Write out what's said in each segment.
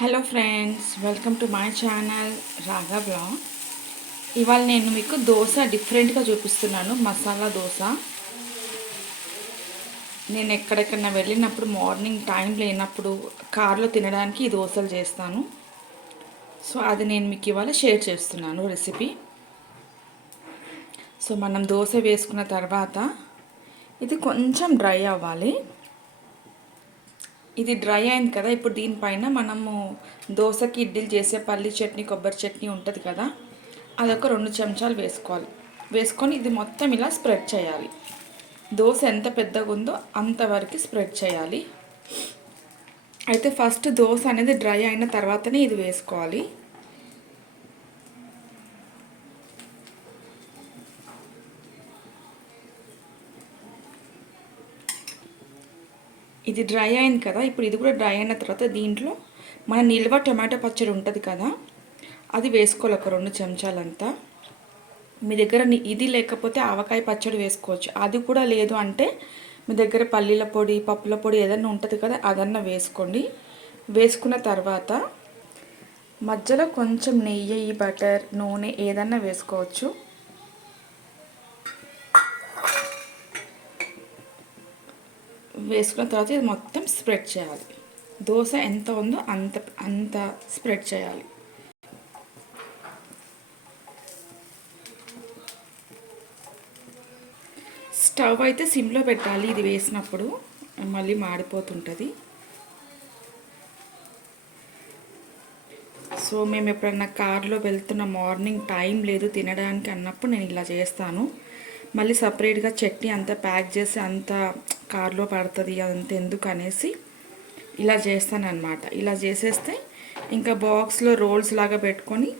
Hello friends, welcome to my channel రాగా blog. ఇవాళ నేను మీకు దోశ డిఫరెంట్గా చూపిస్తున్నాను. మసాలా దోశ. నేను ఎక్కడెక్కడైనా వెళ్ళినప్పుడు మార్నింగ్ టైం లేనప్పుడు కార్లో తినడానికి ఈ దోశలు చేస్తాను. సో అది నేను మీకు ఇవాళ షేర్ చేస్తున్నాను రెసిపీ. సో మనం దోశ వేసుకున్న తర్వాత ఇది కొంచెం డ్రై అవ్వాలి. ఇది డ్రై అయింది కదా. ఇప్పుడు దీనిపైన మనము దోశకి ఇడ్లీలు చేసే పల్లి చట్నీ, కొబ్బరి చట్నీ ఉంటుంది కదా, అదొక 2 చెంచాలు వేసుకోవాలి. వేసుకొని ఇది మొత్తం ఇలా స్ప్రెడ్ చేయాలి. దోశ ఎంత పెద్దగా ఉందో అంతవరకు స్ప్రెడ్ చేయాలి. అయితే ఫస్ట్ దోశ అనేది డ్రై అయిన తర్వాతనే ఇది వేసుకోవాలి. ఇది డ్రై అయింది కదా. ఇప్పుడు ఇది కూడా డ్రై అయిన తర్వాత దీంట్లో మన నిల్వ టమాటో పచ్చడి ఉంటుంది కదా, అది వేసుకోవాలి. ఒక 2 చెంచాలంతా. మీ దగ్గర ఇది లేకపోతే ఆవకాయ పచ్చడి వేసుకోవచ్చు. అది కూడా లేదు అంటే మీ దగ్గర పల్లీల పొడి, పప్పుల పొడి ఏదన్నా ఉంటుంది కదా, అదన్నా వేసుకోండి. వేసుకున్న తర్వాత మధ్యలో కొంచెం నెయ్యి, బటర్, నూనె ఏదన్నా వేసుకోవచ్చు. వేసుకున్న తర్వాత ఇది మొత్తం స్ప్రెడ్ చేయాలి. దోశ ఎంత ఉందో అంత స్ప్రెడ్ చేయాలి. స్టవ్ అయితే సిమ్లో పెట్టాలి. ఇది వేసినప్పుడు మళ్ళీ మాడిపోతుంటుంది. సో మేము ఎప్పుడన్నా కార్లో వెళ్తున్న మార్నింగ్ టైం లేదు తినడానికి అన్నప్పుడు నేను ఇలా చేస్తాను. మళ్ళీ సపరేట్గా చట్నీ అంతా ప్యాక్ చేసి అంతా కార్లో పడుతుంది, అదంతా ఎందుకు అనేసి ఇలా చేస్తానన్నమాట. ఇలా చేసేస్తే ఇంకా బాక్స్లో రోల్స్ లాగా పెట్టుకొని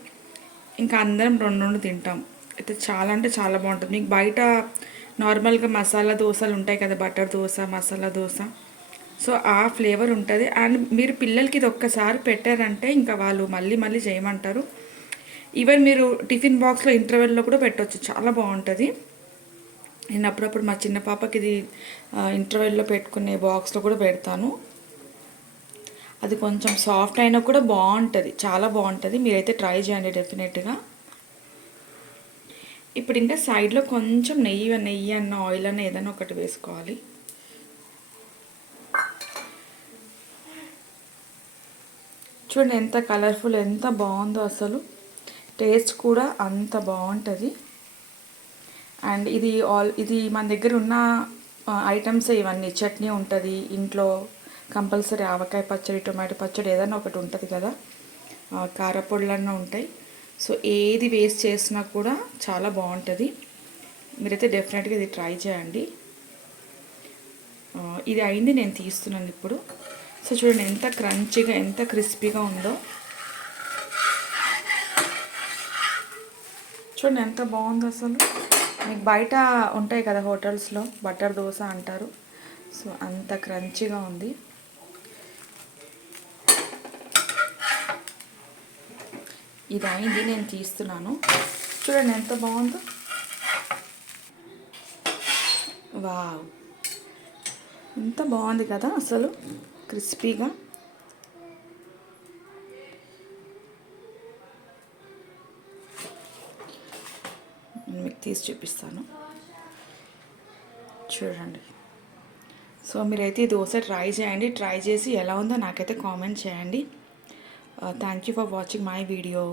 ఇంకా అందరం 2 తింటాం. అయితే చాలా అంటే చాలా బాగుంటుంది. మీకు బయట నార్మల్గా మసాలా దోశలు ఉంటాయి కదా, బటర్ దోశ, మసాలా దోశ, సో ఆ ఫ్లేవర్ ఉంటుంది. అండ్ మీరు పిల్లలకి ఇది ఒక్కసారి పెట్టారంటే ఇంకా వాళ్ళు మళ్ళీ మళ్ళీ చేయమంటారు. ఈవెన్ మీరు టిఫిన్ బాక్స్లో ఇంటర్వెల్లో కూడా పెట్టవచ్చు, చాలా బాగుంటుంది. నేను అప్పుడప్పుడు మా చిన్న పాపకి ఇది ఇంటర్వెల్లో పెట్టుకునే బాక్స్లో కూడా పెడతాను. అది కొంచెం సాఫ్ట్ అయినా కూడా బాగుంటుంది, చాలా బాగుంటుంది. మీరైతే ట్రై చేయండి డెఫినెట్గా. ఇప్పుడు ఇంకా సైడ్లో కొంచెం నెయ్యి అన్న ఆయిల్ అన్న ఏదైనా ఒకటి వేసుకోవాలి. చూడండి ఎంత కలర్ఫుల్, ఎంత బాగుందో. అసలు టేస్ట్ కూడా అంత బాగుంటుంది. అండ్ ఇది మన దగ్గర ఉన్న ఐటమ్స్ ఇవన్నీ. చట్నీ ఉంటుంది ఇంట్లో కంపల్సరీ, ఆవకాయ పచ్చడి, టొమాటో పచ్చడి ఏదైనా ఒకటి ఉంటుంది కదా, కారపొడులన్నా ఉంటాయి. సో ఏది వేస్ట్ చేసినా కూడా చాలా బాగుంటుంది. మీరైతే డెఫినెట్గా ఇది ట్రై చేయండి. ఇది అయింది, నేను తీస్తున్నాను ఇప్పుడు. సో చూడండి ఎంత క్రంచీగా, ఎంత క్రిస్పీగా ఉందో. చూడండి ఎంత బాగుందో అసలు. మీకు బయట ఉంటాయి కదా హోటల్స్లో, బటర్ దోశ అంటారు. సో అంత క్రంచీగా ఉంది. ఇది అయింది, నేను తీస్తున్నాను. చూడండి ఎంత బాగుందో. వావ్, ఎంత బాగుంది కదా అసలు, క్రిస్పీగా. మీకు తీసి చూపిస్తాను, చూడండి. సో మీరైతే ఈ దోశ ట్రై చేయండి. ట్రై చేసి ఎలా ఉందో నాకైతే కామెంట్ చేయండి. Thank you for watching my video.